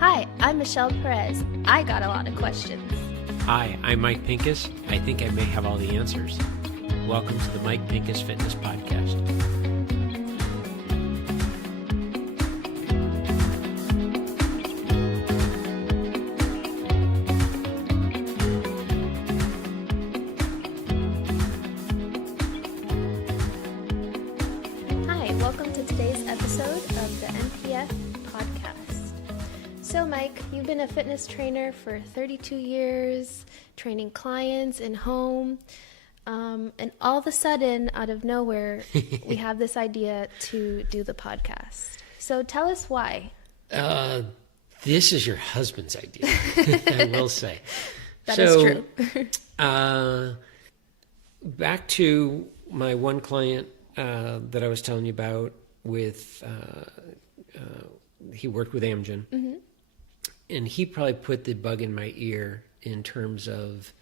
Hi, I'm Michelle Perez. I got a lot of questions. Hi, I'm Mike Pincus. I think I may have all the answers. Welcome to the Mike Pincus Fitness Podcast. Hi, welcome to today's episode of the MPF podcast. So Mike, you've been a fitness trainer for 32 years, training clients in home, and all of a sudden, out of nowhere, we have this idea to do the podcast. So tell us why. This is your husband's idea, I will say. That is true. Back to my one client that I was telling you about with, he worked with Amgen. Mm-hmm. And he probably put the bug in my ear in terms of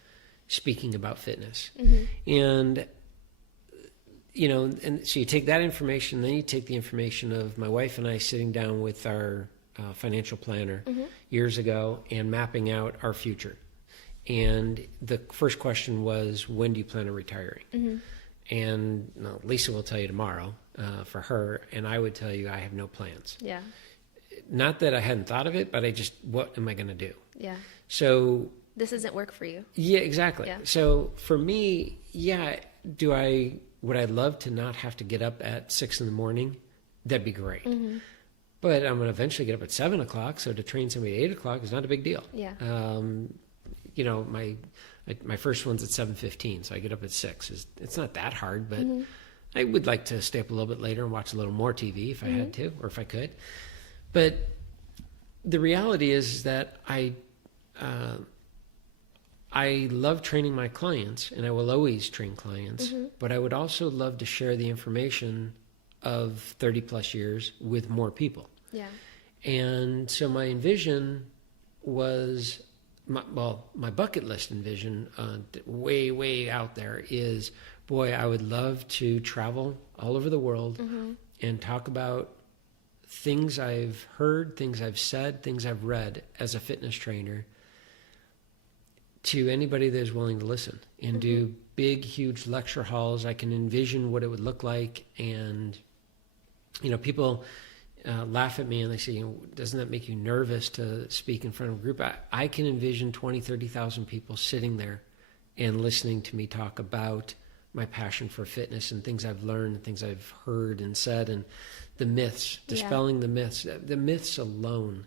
speaking about fitness. Mm-hmm. And, you know, and so you take that information, then you take the information of my wife and I sitting down with our financial planner years ago and mapping out our future. And the first question was, when do you plan on retiring? Mm-hmm. And Lisa will tell you tomorrow for her, and I would tell you I have no plans. Yeah. Not that I hadn't thought of it, but what am I going to do? Yeah. So this doesn't work for you. Yeah, exactly. Yeah. So for me, would I love to not have to get up at 6 a.m? That'd be great. Mm-hmm. But I'm going to eventually get up at 7 o'clock. So to train somebody at 8 o'clock is not a big deal. Yeah. You know, my first one's at 7:15, so I get up at 6. It's not that hard, but I would like to stay up a little bit later and watch a little more TV if I had to, or if I could. But the reality is that I love training my clients, and I will always train clients, but I would also love to share the information of 30 plus years with more people. Yeah. And so my envision was, my bucket list envision, way out there is, boy, I would love to travel all over the world and talk about things I've heard, things I've said, things I've read as a fitness trainer to anybody that is willing to listen, and do big, huge lecture halls. I can envision what it would look like. And, you know, people laugh at me and they say, doesn't that make you nervous to speak in front of a group? I can envision 20, 30,000 people sitting there and listening to me talk about my passion for fitness and things I've learned and things I've heard and said, and the myths, dispelling the myths. The myths alone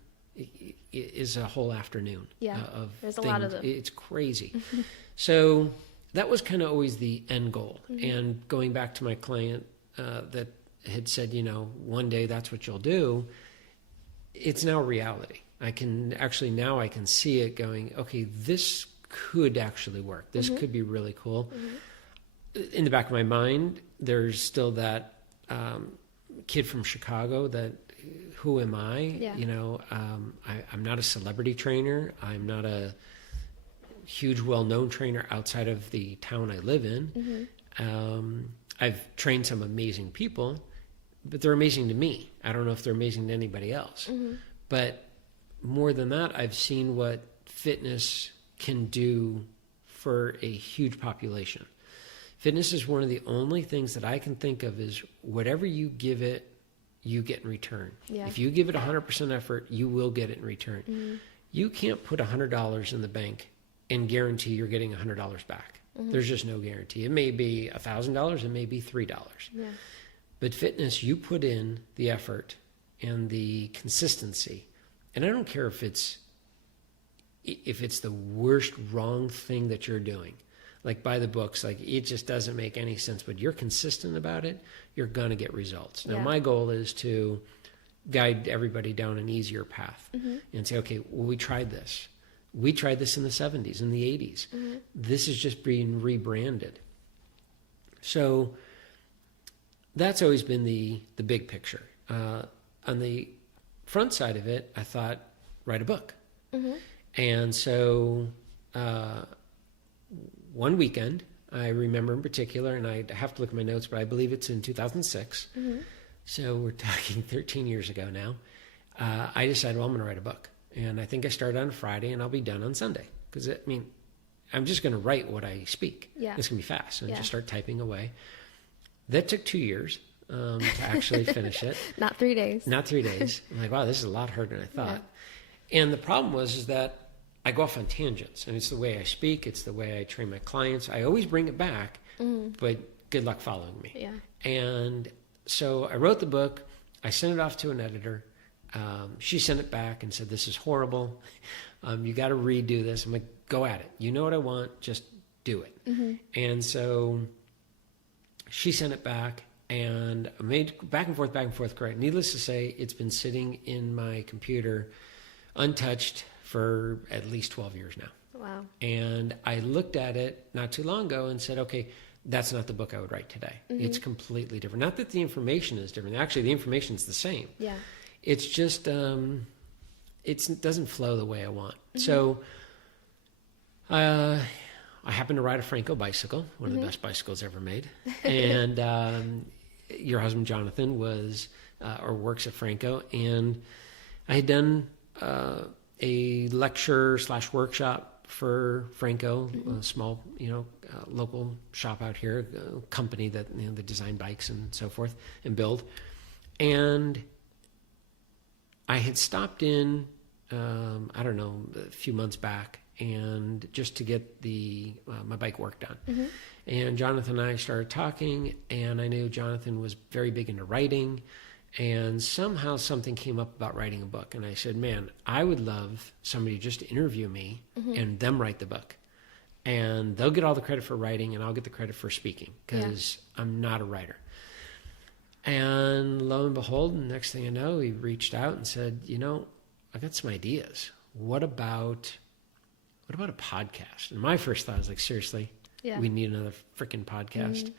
is a whole afternoon. Yeah, of there's things. A lot of them. It's crazy. So that was kind of always the end goal. And going back to my client that had said, one day that's what you'll do, it's now reality. I can see it going, okay, this could actually work. This could be really cool. In the back of my mind, there's still that kid from Chicago that, who am I? Yeah. I'm not a celebrity trainer. I'm not a huge, well-known trainer outside of the town I live in. I've trained some amazing people, but they're amazing to me. I don't know if they're amazing to anybody else. But more than that, I've seen what fitness can do for a huge population. Fitness is one of the only things that I can think of is whatever you give it, you get in return. Yeah. If you give it 100% effort, you will get it in return. You can't put $100 in the bank and guarantee you're getting $100 back. There's just no guarantee. It may be $1,000, it may be $3. Yeah. But fitness, you put in the effort and the consistency. And I don't care if it's the worst wrong thing that you're doing. Like by the books, like it just doesn't make any sense, but you're consistent about it, you're going to get results. Now, my goal is to guide everybody down an easier path and say, okay, well, we tried this. We tried this in the 70s, in the 80s. This is just being rebranded. So that's always been the big picture. On the front side of it, I thought, write a book. And so one weekend, I remember in particular, and I have to look at my notes, but I believe it's in 2006. So we're talking 13 years ago now. I decided, well, I'm going to write a book. And I think I start on Friday and I'll be done on Sunday. Because, I mean, I'm just going to write what I speak. Yeah. It's going to be fast. And just start typing away. That took 2 years to actually finish it. Not 3 days. Not 3 days. I'm like, wow, this is a lot harder than I thought. Yeah. And the problem is that I go off on tangents. And it's the way I speak. It's the way I train my clients. I always bring it back, but good luck following me. Yeah. And so I wrote the book. I sent it off to an editor. She sent it back and said, this is horrible. You got to redo this. I'm like, go at it. You know what I want. Just do it. Mm-hmm. And so she sent it back and I made back and forth, correct. Needless to say, it's been sitting in my computer untouched for at least 12 years now. Wow. And I looked at it not too long ago and said, okay, that's not the book I would write today. Mm-hmm. It's completely different. Not that the information is different. Actually, the information is the same. Yeah. It's just, it doesn't flow the way I want. Mm-hmm. So I happen to ride a Franco bicycle, one of the best bicycles ever made. And your husband, Jonathan, was or works at Franco. And I had done a lecture/workshop for Franco, a small, local shop out here, a company that, they design bikes and so forth and build. And I had stopped in, a few months back, and just to get my bike work done. Mm-hmm. And Jonathan and I started talking, and I knew Jonathan was very big into writing, and somehow something came up about writing a book. And I said, man, I would love somebody just to interview me and them write the book. And they'll get all the credit for writing, and I'll get the credit for speaking, because I'm not a writer. And lo and behold, the next thing I know, he reached out and said, I got some ideas. What about a podcast? And my first thought was like, seriously, we need another freaking podcast. Mm-hmm.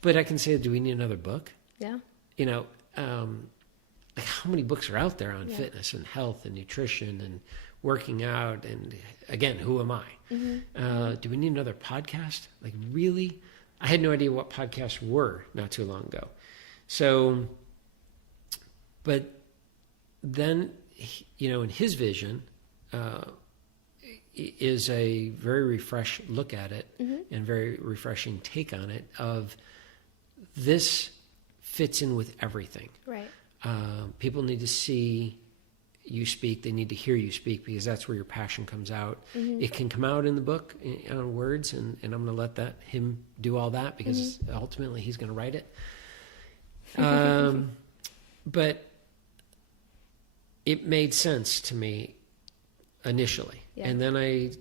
But I can say, do we need another book? Yeah. Like how many books are out there on fitness and health and nutrition and working out? And again, who am I? Mm-hmm. Do we need another podcast? Like really? I had no idea what podcasts were not too long ago. So, but then, in his vision, is a very refresh look at it and very refreshing take on it of this fits in with everything. Right. People need to see you speak. They need to hear you speak, because that's where your passion comes out. Mm-hmm. It can come out in the book on words, and I'm going to let him do all that, because ultimately he's going to write it. But it made sense to me initially. Yeah. And then I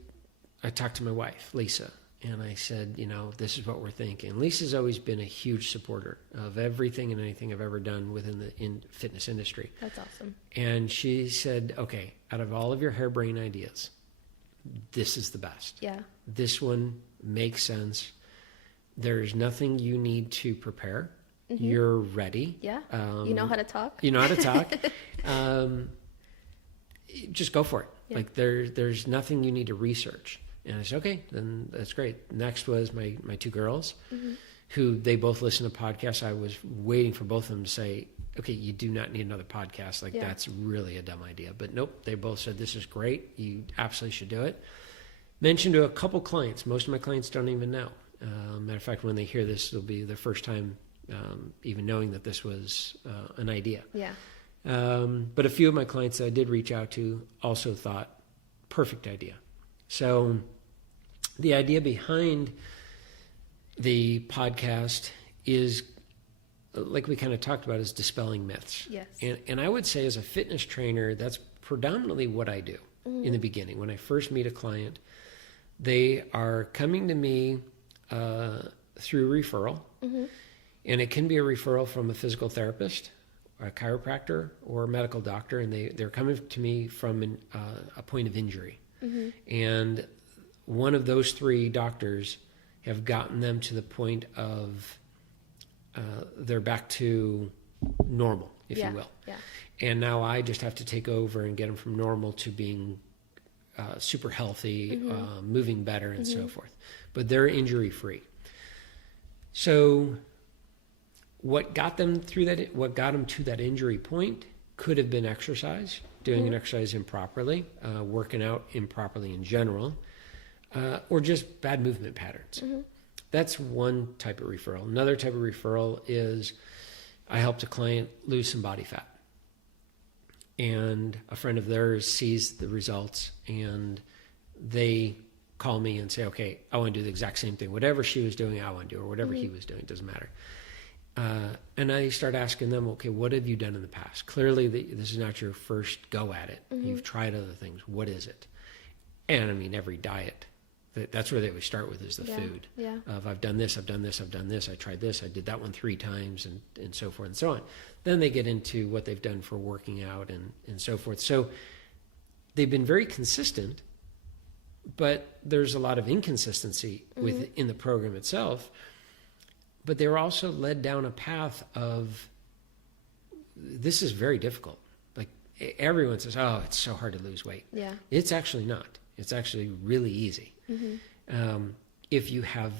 talked to my wife, Lisa, and I said, this is what we're thinking. Lisa's always been a huge supporter of everything and anything I've ever done within the fitness industry. That's awesome. And she said, okay, out of all of your harebrained ideas, this is the best. Yeah. This one makes sense. There's nothing you need to prepare. Mm-hmm. You're ready. Yeah. You know how to talk. Just go for it. Yeah. Like there's nothing you need to research. And I said, okay, then that's great. Next was my two girls, who they both listen to podcasts. I was waiting for both of them to say, okay, you do not need another podcast. That's really a dumb idea. But nope, they both said, this is great. You absolutely should do it. Mentioned to a couple clients. Most of my clients don't even know. Matter of fact, when they hear this, it'll be their first time even knowing that this was an idea. Yeah. But a few of my clients that I did reach out to also thought, perfect idea. So the idea behind the podcast is, like we kind of talked about, is dispelling myths. Yes. And I would say as a fitness trainer, that's predominantly what I do in the beginning. When I first meet a client, they are coming to me through referral. Mm-hmm. And it can be a referral from a physical therapist, a chiropractor, or a medical doctor, and they're coming to me from a point of injury. Mm-hmm. And one of those three doctors have gotten them to the point of they're back to normal, if you will. Yeah. And now I just have to take over and get them from normal to being super healthy, moving better, and so forth. But they're injury-free. So what got them to that injury point could have been exercise, doing an exercise improperly, working out improperly in general, or just bad movement patterns. That's one type of referral. Another type of referral is I helped a client lose some body fat. And a friend of theirs sees the results and they call me and say, okay, I want to do the exact same thing. Whatever she was doing, I want to do, or whatever he was doing, it doesn't matter. And I start asking them, okay, what have you done in the past? Clearly, this is not your first go at it. You've tried other things. What is it? And I mean, every diet, that's where they would start with is the food. Yeah. Of I've done this, I've done this, I've done this, I tried this, I did that one 3 times, and so forth and so on. Then they get into what they've done for working out and so forth. So they've been very consistent, but there's a lot of inconsistency in the program itself. But they were also led down a path of, this is very difficult. Like everyone says, oh, it's so hard to lose weight. Yeah. It's actually not. It's actually really easy. If you have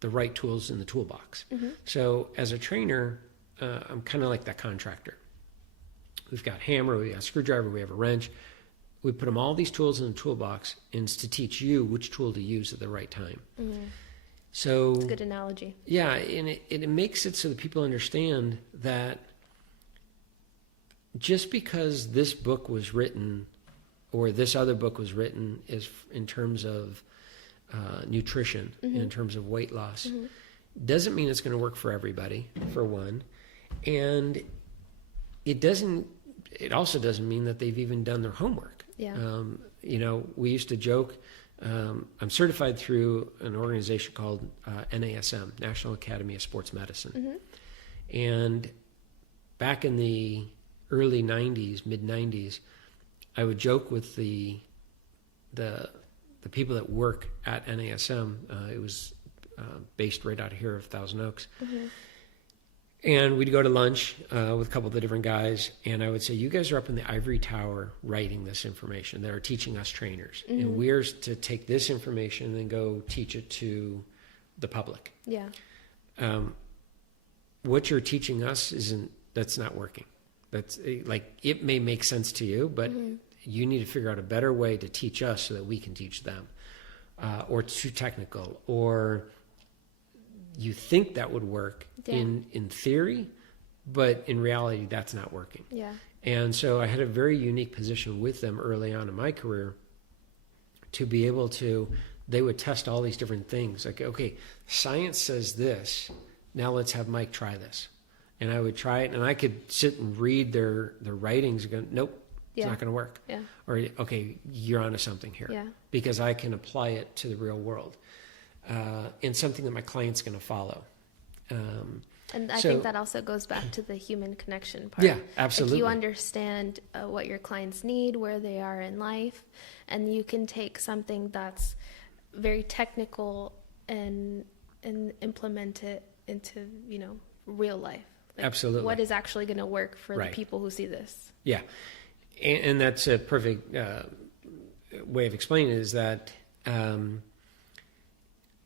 the right tools in the toolbox. So as a trainer, I'm kind of like that contractor. We've got a hammer, we got a screwdriver, we have a wrench. We put them all these tools in the toolbox, and it's to teach you which tool to use at the right time. So it's a good analogy. Yeah, and it makes it so that people understand that just because this book was written or this other book was written is in terms of nutrition, in terms of weight loss, doesn't mean it's going to work for everybody, for one. And it also doesn't mean that they've even done their homework. Yeah. We used to joke, I'm certified through an organization called NASM, National Academy of Sports Medicine. And back in the early 90s, mid 90s, I would joke with the people that work at NASM. It was based right out here of Thousand Oaks. And we'd go to lunch with a couple of the different guys, and I would say, you guys are up in the ivory tower writing this information. They're teaching us trainers. And we're to take this information and go teach it to the public. Yeah. What you're teaching us that's not working. That's like, it may make sense to you, but you need to figure out a better way to teach us so that we can teach them. Or too technical, or you think that would work in theory, but in reality, that's not working. Yeah. And so I had a very unique position with them early on in my career to be able to, they would test all these different things. Like, okay, science says this, now let's have Mike try this. And I would try it, and I could sit and read their writings and go, nope, it's not going to work. Yeah. Or, okay, you're onto something here. Yeah. Because I can apply it to the real world. And something that my client's going to follow. And I think that also goes back to the human connection part. Yeah, absolutely. If you understand what your clients need, where they are in life, and you can take something that's very technical and implement it into, real life. Like, absolutely. What is actually going to work for the people who see this? Yeah. And that's a perfect way of explaining it, is that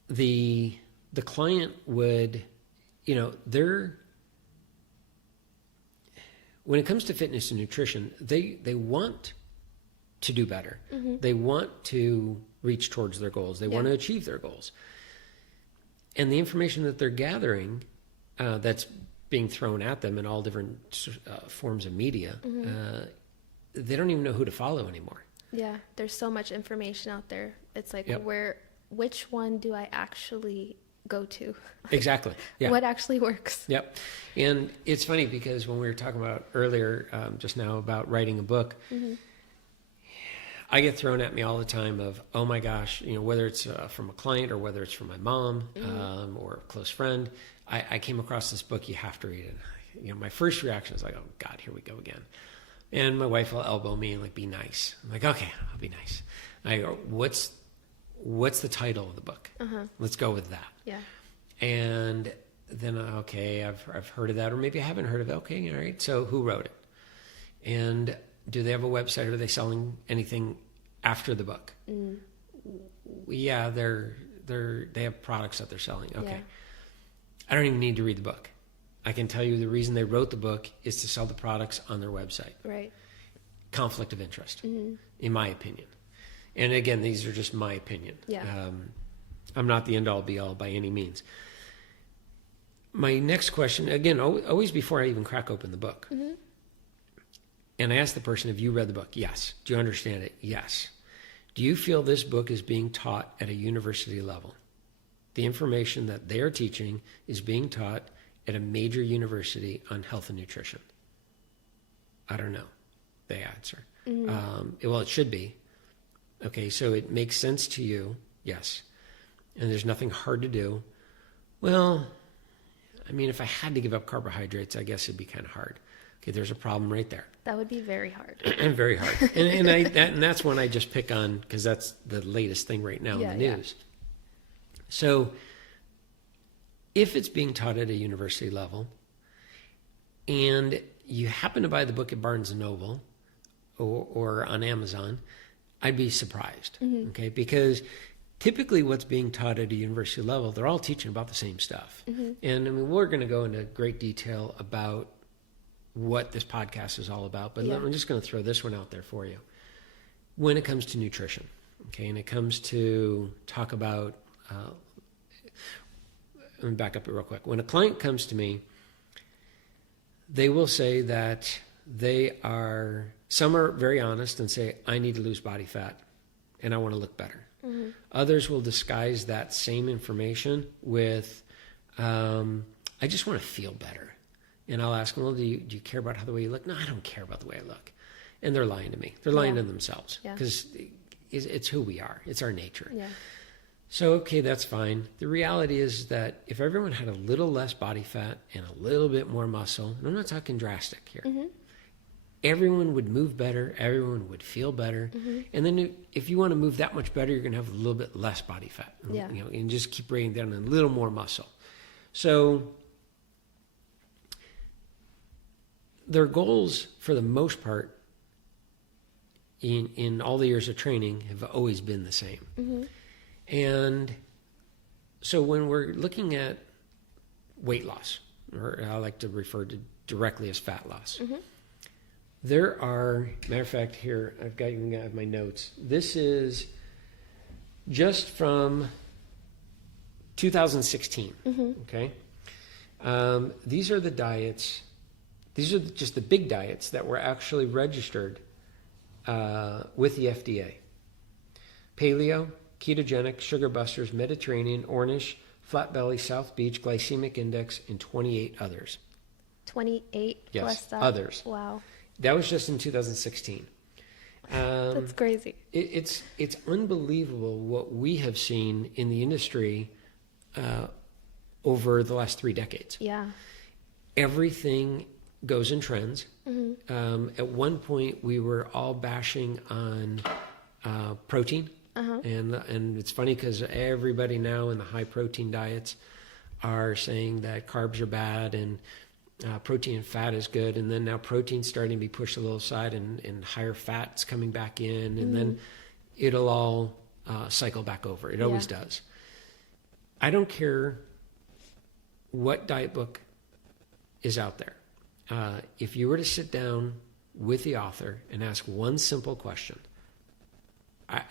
the client would, when it comes to fitness and nutrition, they want to do better. They want to reach towards their goals. They want to achieve their goals. And the information that they're gathering that's being thrown at them in all different forms of media, they don't even know who to follow anymore. Yeah, there's so much information out there. It's like, which one do I actually go to? Exactly. Yeah. What actually works? Yep. And it's funny because when we were talking about earlier, just now, about writing a book, I get thrown at me all the time of, oh my gosh, whether it's from a client or whether it's from my mom or a close friend, I came across this book, you have to read it. My first reaction is like, oh God, here we go again. And my wife will elbow me and be nice. I'm like, okay, I'll be nice. I go, what's the title of the book? Let's go with that. Yeah. And then, okay, I've heard of that, or maybe I haven't heard of it. Okay, all right. So who wrote it? And do they have a website? Are they selling anything after the book? Yeah, they have products that they're selling. Okay. Yeah. I don't even need to read the book. I can tell you the reason they wrote the book is to sell the products on their website. Right. Conflict of interest, in my opinion. And again, these are just my opinion. Yeah. I'm not the end-all, be-all by any means. My next question, again, always before I even crack open the book, and I ask the person, have you read the book? Yes. Do you understand it? Yes. Do you feel this book is being taught at a university level? The information that they are teaching is being taught at a major university on health and nutrition. I don't know, they answer. Well, it should be. Okay, so it makes sense to you, yes. And there's nothing hard to do. Well, I mean, if I had to give up carbohydrates, I guess it'd be kind of hard. Okay, there's a problem right there. That would be very hard. Very hard. And that's one I just pick on because that's the latest thing right now in the news. So if it's being taught at a university level and you happen to buy the book at Barnes & Noble or on Amazon, I'd be surprised, okay? Because typically what's being taught at a university level, they're all teaching about the same stuff. And I mean, we're going to go into great detail about what this podcast is all about, but I'm just going to throw this one out there for you. When it comes to nutrition, okay, and it comes to talk about, let me back up real quick. When a client comes to me, they will say that some are very honest and say, I need to lose body fat and I want to look better. Others will disguise that same information with, I just want to feel better. And I'll ask them, well, do you care about the way you look? No, I don't care about the way I look. And they're lying to me. They're lying to themselves because it's who we are. It's our nature. Yeah. So, okay, that's fine. The reality is that if everyone had a little less body fat and a little bit more muscle, and I'm not talking drastic here, everyone would move better, everyone would feel better. And then if you want to move that much better, you're going to have a little bit less body fat, and just keep bringing down a little more muscle. So their goals, for the most part, in all the years of training, have always been the same. And so when we're looking at weight loss, or I like to refer to directly as fat loss, there are, matter of fact, here, I've got my notes. This is just from 2016, okay? These are the diets, these are just the big diets that were actually registered with the FDA. Paleo, ketogenic, sugar busters, Mediterranean, Ornish, flat belly, South Beach, glycemic index, and 28 others. 28 plus that? Others. Wow. That was just in 2016. That's crazy. It's unbelievable what we have seen in the industry over the last 3 decades. Yeah. Everything goes in trends. At one point, we were all bashing on protein. And it's funny because everybody now in the high protein diets are saying that carbs are bad and protein and fat is good. And then now protein's starting to be pushed a little aside and higher fat's coming back in. And then it'll all cycle back over. It always does. I don't care what diet book is out there. If you were to sit down with the author and ask one simple question,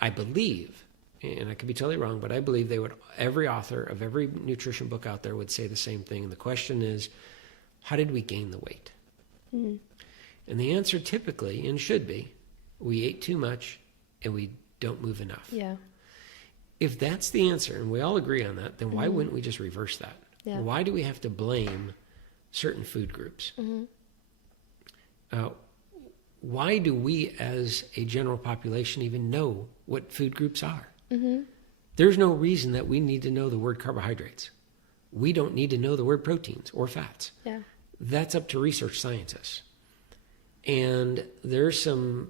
I believe, and I could be totally wrong, but I believe every author of every nutrition book out there would say the same thing. And the question is, how did we gain the weight? And the answer typically, and should be, we ate too much and we don't move enough. Yeah. If that's the answer, and we all agree on that, then why wouldn't we just reverse that? Yeah. Why do we have to blame certain food groups? Why do we as a general population even know what food groups are? There's no reason that we need to know the word carbohydrates. We don't need to know the word proteins or fats. Yeah. That's up to research scientists. And there's some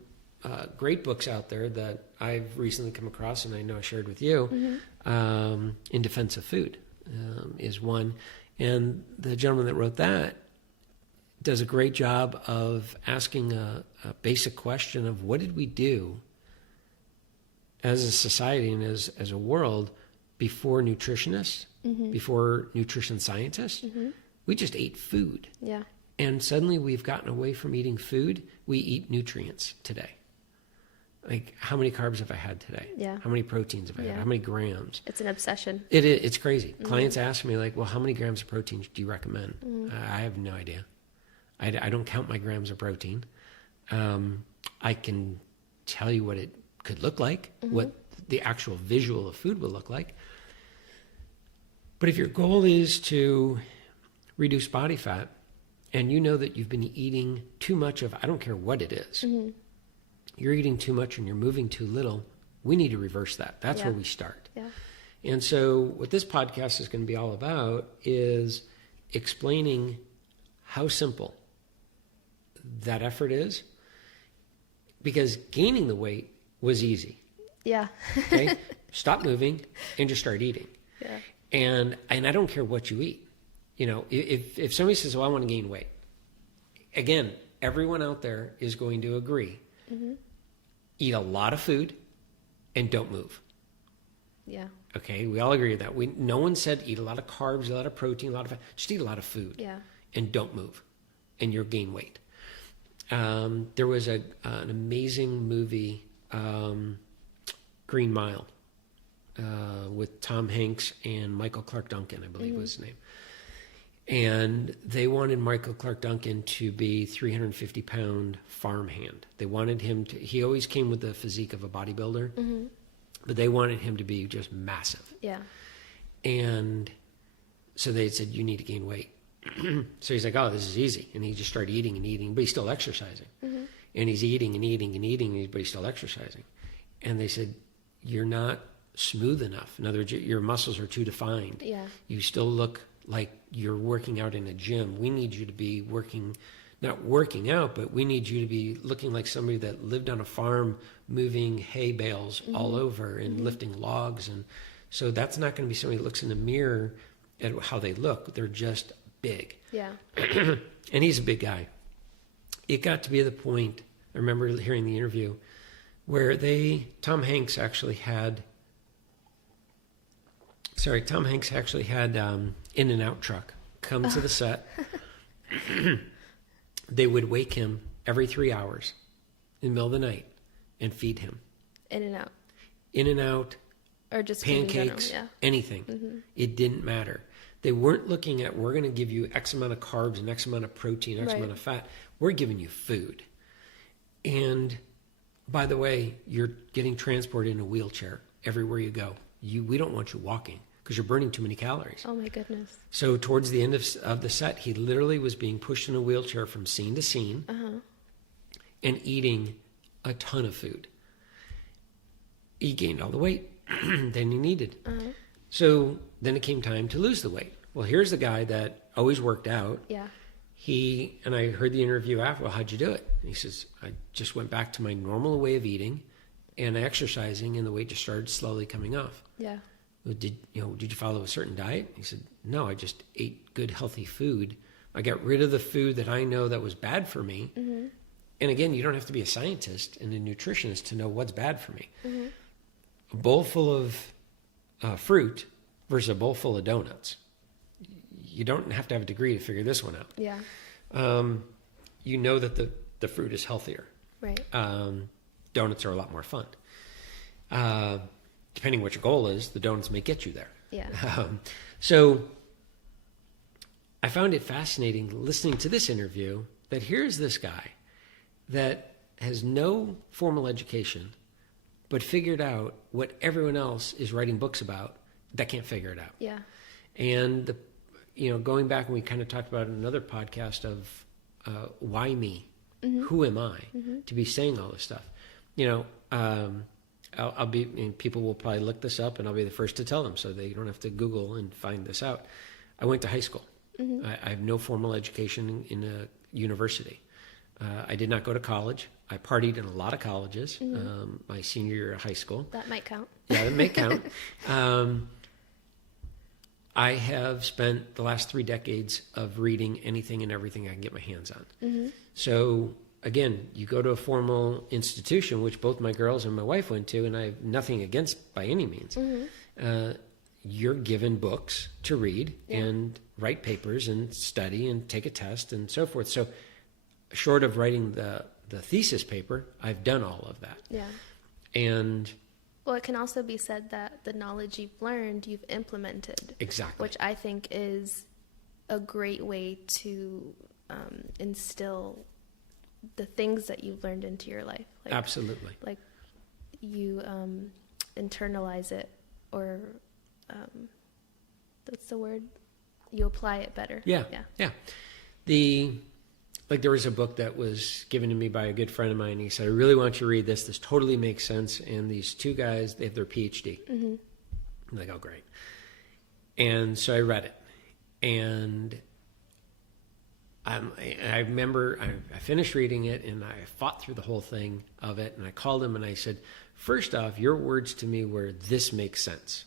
great books out there that I've recently come across, and I know I shared with you, In Defense of Food is one. And the gentleman that wrote that does a great job of asking a basic question of what did we do as a society and as a world before nutritionists, before nutrition scientists, We just ate food. Yeah. And suddenly we've gotten away from eating food. We eat nutrients today. Like, how many carbs have I had today? Yeah. How many proteins have I had? How many grams? It's an obsession. It's crazy. Clients ask me, like, well, how many grams of protein do you recommend? I have no idea. I don't count my grams of protein. I can tell you what it could look like, what the actual visual of food will look like. But if your goal is to reduce body fat, and you know that you've been eating too much of, I don't care what it is, you're eating too much and you're moving too little, we need to reverse that. That's where we start. Yeah. And so what this podcast is going to be all about is explaining how simple that effort is, because gaining the weight was easy. Yeah. Okay? Stop moving and just start eating. Yeah. And I don't care what you eat. You know, if somebody says, "Oh, I want to gain weight," again, everyone out there is going to agree. Eat a lot of food and don't move. Yeah. Okay, we all agree with that. No one said eat a lot of carbs, a lot of protein, a lot of fat. Just eat a lot of food. Yeah. And don't move, and you'll gain weight. There was an amazing movie, Green Mile, with Tom Hanks and Michael Clark Duncan, I believe was his name. And they wanted Michael Clark Duncan to be 350-pound farmhand. They wanted him to, he always came with the physique of a bodybuilder, but they wanted him to be just massive. Yeah. And so they said, you need to gain weight. So he's like, oh, this is easy. And he just started eating and eating, but he's still exercising. And he's eating and eating and eating, but he's still exercising. And they said, you're not smooth enough. In other words, your muscles are too defined. Yeah. You still look like you're working out in a gym. We need you to be not working out, but we need you to be looking like somebody that lived on a farm, moving hay bales all over and lifting logs. And so that's not going to be somebody that looks in the mirror at how they look. They're just big. Yeah. And he's a big guy. It got to be the point, I remember hearing the interview, where Tom Hanks actually had In-N-Out truck come to the set. They would wake him every 3 hours in the middle of the night and feed him. In-N-Out. In-N-Out. Or just pancakes, anything. It didn't matter. They weren't looking at, we're going to give you X amount of carbs and X amount of protein, X amount of fat. We're giving you food. And by the way, you're getting transported in a wheelchair everywhere you go. We don't want you walking because you're burning too many calories. Oh my goodness. So towards the end of the set, he literally was being pushed in a wheelchair from scene to scene and eating a ton of food. He gained all the weight than he needed. So then it came time to lose the weight. Well, here's the guy that always worked out. Yeah. And I heard the interview after, well, how'd you do it? And he says, I just went back to my normal way of eating and exercising, and the weight just started slowly coming off. Yeah. Well, did you follow a certain diet? He said, no, I just ate good, healthy food. I got rid of the food that I know that was bad for me. And again, you don't have to be a scientist and a nutritionist to know what's bad for me. A bowl full of fruit versus a bowl full of donuts. You don't have to have a degree to figure this one out. Yeah. You know that the fruit is healthier. Right. Donuts are a lot more fun. Depending what your goal is, the donuts may get you there. Yeah. So I found it fascinating listening to this interview that here's this guy that has no formal education, but figured out what everyone else is writing books about that can't figure it out. Yeah. And going back, and we kind of talked about in another podcast of why me? Who am I to be saying all this stuff? I'll be, and people will probably look this up, and I'll be the first to tell them, so they don't have to Google and find this out. I went to high school. I have no formal education in a university. I did not go to college. I partied in a lot of colleges my senior year of high school. That might count. Yeah, that may count. I have spent the last 3 decades of reading anything and everything I can get my hands on. So again, you go to a formal institution, which both my girls and my wife went to, and I have nothing against by any means. you're given books to read and write papers and study and take a test and so forth. So short of writing the thesis paper, I've done all of that. Yeah. And well, it can also be said that the knowledge you've learned, you've implemented. Exactly. Which I think is a great way to instill the things that you've learned into your life. Like, absolutely. Like you internalize it, or that's the word, you apply it better. Yeah. There was a book that was given to me by a good friend of mine. He said, I really want you to read this. This totally makes sense. And these two guys, they have their PhD. Mm-hmm. I'm like, oh, great. And so I read it. And I remember I finished reading it, and I fought through the whole thing of it. And I called him and I said, first off, your words to me were, this makes sense.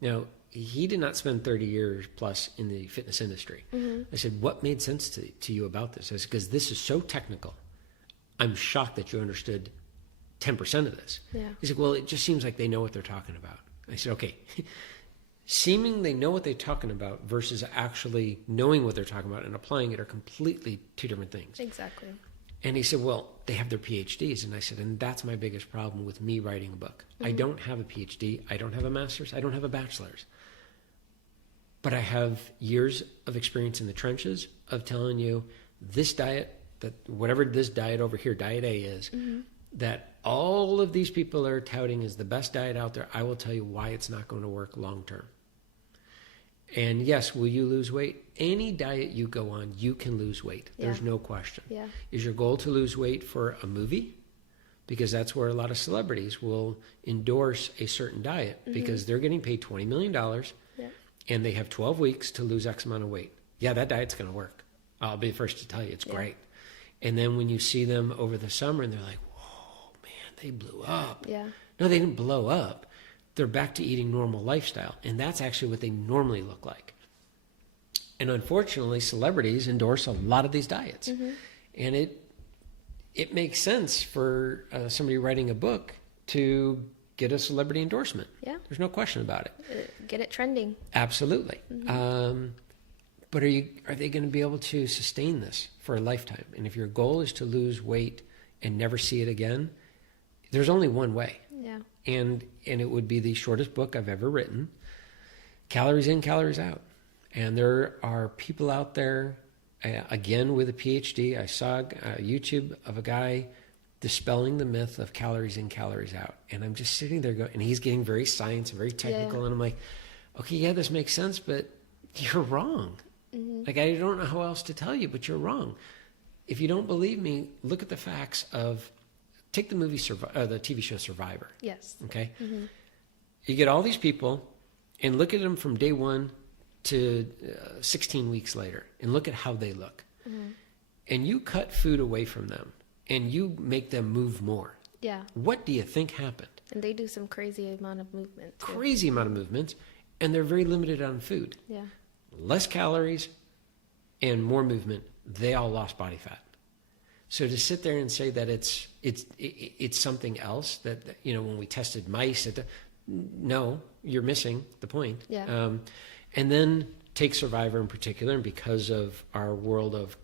Now, he did not spend 30 years plus in the fitness industry. Mm-hmm. I said, what made sense to you about this? I said, because this is so technical. I'm shocked that you understood 10% of this. Yeah. He said, well, it just seems like they know what they're talking about. I said, okay, seeming they know what they're talking about versus actually knowing what they're talking about and applying it are completely two different things. Exactly. And he said, well, they have their PhDs. And I said, and that's my biggest problem with me writing a book. Mm-hmm. I don't have a PhD. I don't have a master's. I don't have a bachelor's. But I have years of experience in the trenches of telling you this diet, that whatever this diet over here, diet A is, mm-hmm. that all of these people are touting is the best diet out there. I will tell you why it's not going to work long term. And yes, will you lose weight? Any diet you go on, you can lose weight. Yeah. There's no question. Yeah. Is your goal to lose weight for a movie? Because that's where a lot of celebrities will endorse a certain diet, mm-hmm. because they're getting paid $20 million. Yeah. And they have 12 weeks to lose X amount of weight. Yeah, that diet's going to work. I'll be the first to tell you, it's great. And then when you see them over the summer and they're like, whoa, man, they blew up. Yeah. No, they didn't blow up. They're back to eating normal lifestyle. And that's actually what they normally look like. And unfortunately, celebrities endorse a lot of these diets. Mm-hmm. And it makes sense for somebody writing a book to get a celebrity endorsement. Yeah. There's no question about it. Get it trending. Absolutely. Mm-hmm. But are they going to be able to sustain this for a lifetime? And if your goal is to lose weight and never see it again, there's only one way. Yeah. And it would be the shortest book I've ever written. Calories in, calories out. And there are people out there, again, with a PhD. I saw a YouTube of a guy dispelling the myth of calories in, calories out. And I'm just sitting there going, and he's getting very science and very technical. Yeah. And I'm like, okay, yeah, this makes sense, but you're wrong. Mm-hmm. Like, I don't know how else to tell you, but you're wrong. If you don't believe me, look at the facts of, take the movie, the TV show Survivor. Yes. Okay. Mm-hmm. You get all these people and look at them from day one to 16 weeks later and look at how they look. Mm-hmm. And you cut food away from them and you make them move more. Yeah. What do you think happened? And they do some crazy amount of movement. Too. Crazy amount of movements. And they're very limited on food. Yeah. Less calories and more movement. They all lost body fat. So to sit there and say that it's something else that, when we tested mice, no, you're missing the point. Yeah. And then take Survivor in particular, and because of our world of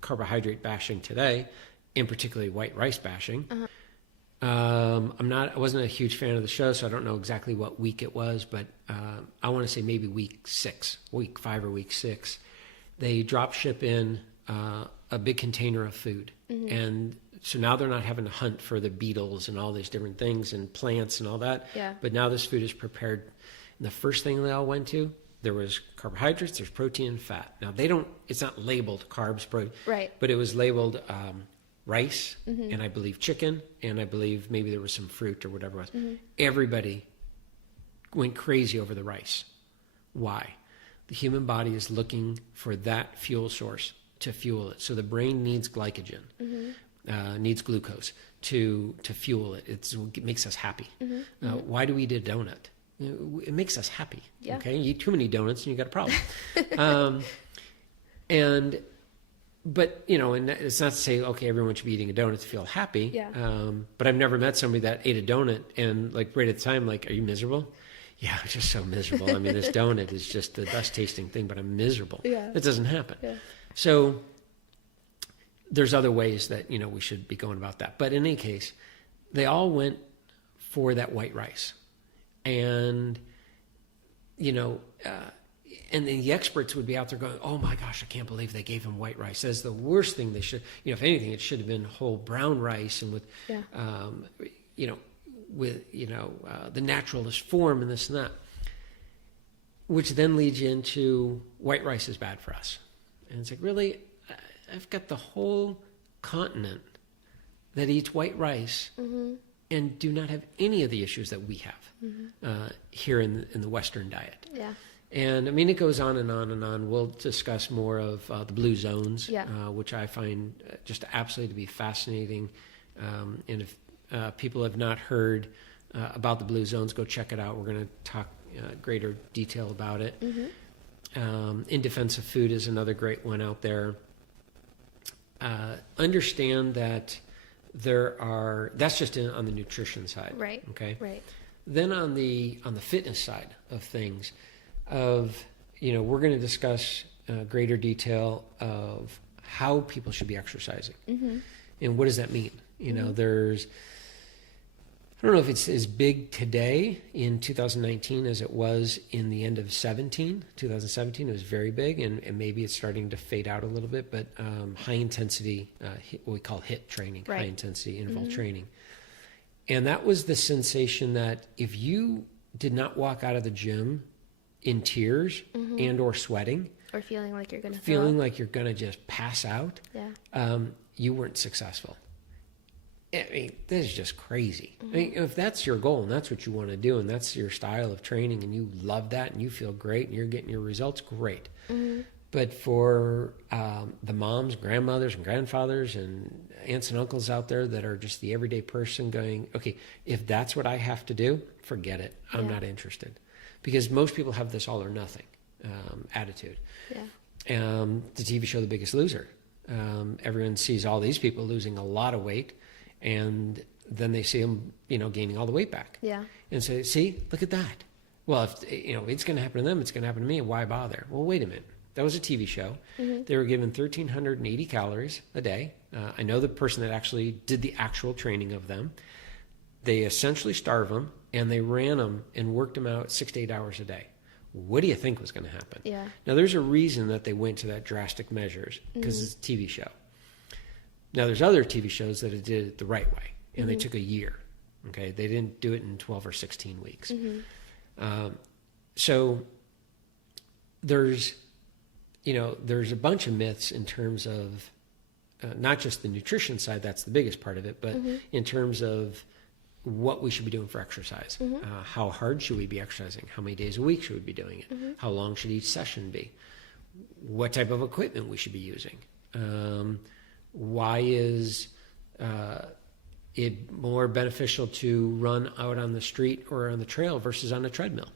carbohydrate bashing today, and particularly white rice bashing, I wasn't a huge fan of the show, so I don't know exactly what week it was, but I want to say maybe week 5 or week 6, they drop ship in a big container of food. Mm-hmm. And so now they're not having to hunt for the beetles and all these different things and plants and all that. Yeah. But now this food is prepared. And the first thing they all went to, there was carbohydrates, there's protein and fat. Now it's not labeled carbs, protein. Right. But it was labeled rice, mm-hmm. and I believe chicken, and I believe maybe there was some fruit or whatever it was. Mm-hmm. Everybody went crazy over the rice. Why? The human body is looking for that fuel source to fuel it. So the brain needs glycogen, mm-hmm. Needs glucose to fuel it. It makes us happy. Mm-hmm. Why do we eat a donut? It makes us happy. Yeah. Okay, you eat too many donuts and you got a problem. But and it's not to say everyone should be eating a donut to feel happy. Yeah. But I've never met somebody that ate a donut and right at the time, are you miserable? Yeah, I'm just so miserable. I mean, this donut is just the best tasting thing, but I'm miserable. Yeah. It doesn't happen. Yeah. So there's other ways that, we should be going about that. But in any case, they all went for that white rice. And, and the experts would be out there going, oh my gosh, I can't believe they gave him white rice. That's the worst thing they should, if anything, it should have been whole brown rice and with, the naturalist form and this and that, which then leads you into white rice is bad for us. And it's like, really, I've got the whole continent that eats white rice and do not have any of the issues that we have here in the Western diet. Yeah. And I mean, it goes on and on and on. We'll discuss more of the blue zones, which I find just absolutely to be fascinating. And if people have not heard about the blue zones, go check it out. We're going to talk greater detail about it. In Defense of Food is another great one out there. Understand that that's just on the nutrition side. Right. Okay. Right. Then on the fitness side of things, we're going to discuss greater detail of how people should be exercising. And what does that mean? I don't know if it's as big today in 2019 as it was in the end of 2017, it was very big, and maybe it's starting to fade out a little bit, but high intensity, what we call HIIT training, high intensity interval training. And that was the sensation that if you did not walk out of the gym in tears and or sweating, or feeling like you're going to just pass out, you weren't successful. I mean, this is just crazy. I mean, if that's your goal and that's what you want to do and that's your style of training and you love that and you feel great and you're getting your results, great. But for the moms, grandmothers, and grandfathers and aunts and uncles out there that are just the everyday person going, okay, if that's what I have to do, forget it. I'm not interested. Because most people have this all or nothing attitude. The TV show The Biggest Loser. Everyone sees all these people losing a lot of weight, and then they see them, gaining all the weight back. And say, see, look at that. Well, if it's going to happen to them, it's going to happen to me. Why bother? Well, wait a minute. That was a TV show. They were given 1,380 calories a day. I know the person that actually did the actual training of them. They essentially starved them, and they ran them and worked them out 6 to 8 hours a day. What do you think was going to happen? Now, there's a reason that they went to that drastic measures, because it's a TV show. Now, there's other TV shows that did it the right way, and they took a year. Okay, they didn't do it in 12 or 16 weeks. So there's a bunch of myths in terms of not just the nutrition side, that's the biggest part of it, but in terms of what we should be doing for exercise. How hard should we be exercising? How many days a week should we be doing it? How long should each session be? What type of equipment we should be using? Why is it more beneficial to run out on the street or on the trail versus on a treadmill?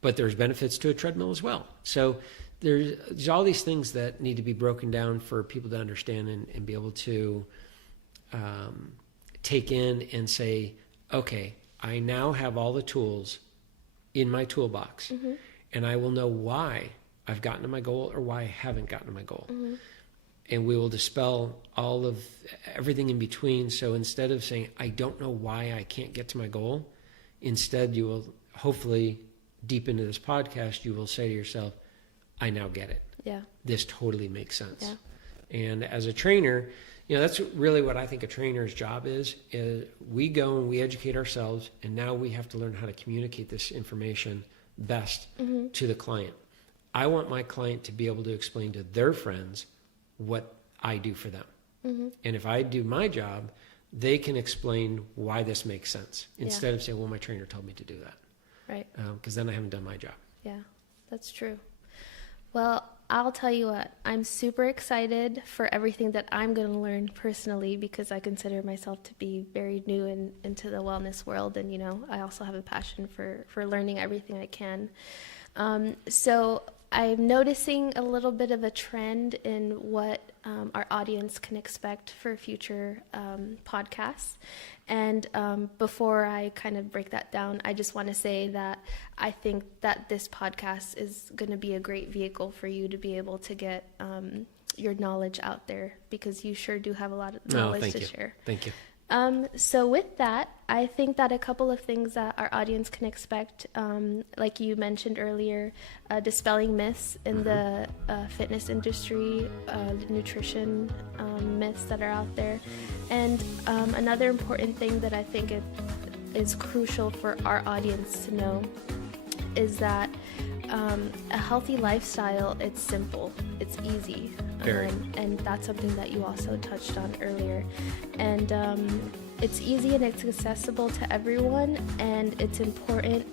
But there's benefits to a treadmill as well. So there's all these things that need to be broken down for people to understand and be able to take in and say, okay, I now have all the tools in my toolbox, and I will know why I've gotten to my goal or why I haven't gotten to my goal. And we will dispel all of everything in between. So instead of saying, I don't know why I can't get to my goal, instead you will hopefully, deep into this podcast, you will say to yourself, I now get it. This totally makes sense. And as a trainer, that's really what I think a trainer's job is we go and we educate ourselves, and now we have to learn how to communicate this information best to the client. I want my client to be able to explain to their friends what I do for them. And if I do my job, they can explain why this makes sense instead of saying, well, my trainer told me to do that. Right. Because then I haven't done my job. Yeah, that's true. Well, I'll tell you what, I'm super excited for everything that I'm going to learn personally, because I consider myself to be very new into the wellness world. And, I also have a passion for learning everything I can. So I'm noticing a little bit of a trend in what our audience can expect for future podcasts. And before I kind of break that down, I just want to say that I think that this podcast is going to be a great vehicle for you to be able to get your knowledge out there, because you sure do have a lot of knowledge to share. Thank you. So with that, I think that a couple of things that our audience can expect, like you mentioned earlier, dispelling myths in the fitness industry, nutrition myths that are out there. And another important thing that I think is crucial for our audience to know is that a healthy lifestyle, it's simple, it's easy. And that's something that you also touched on earlier. And it's easy and it's accessible to everyone, and it's important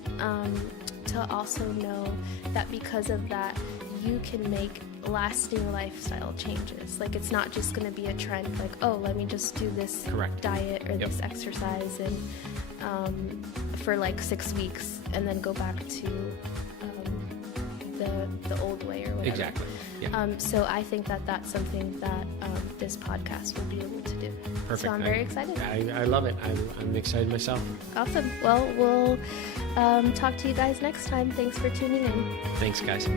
to also know that because of that, you can make lasting lifestyle changes. Like, it's not just going to be a trend, like, oh, let me just do this diet or this exercise and for like 6 weeks and then go back to the old way or whatever. Exactly. Yeah. So I think that that's something that this podcast will be able to do. Perfect. So I'm very excited. I love it. I'm excited myself. Awesome. Well, we'll talk to you guys next time. Thanks for tuning in. Thanks, guys.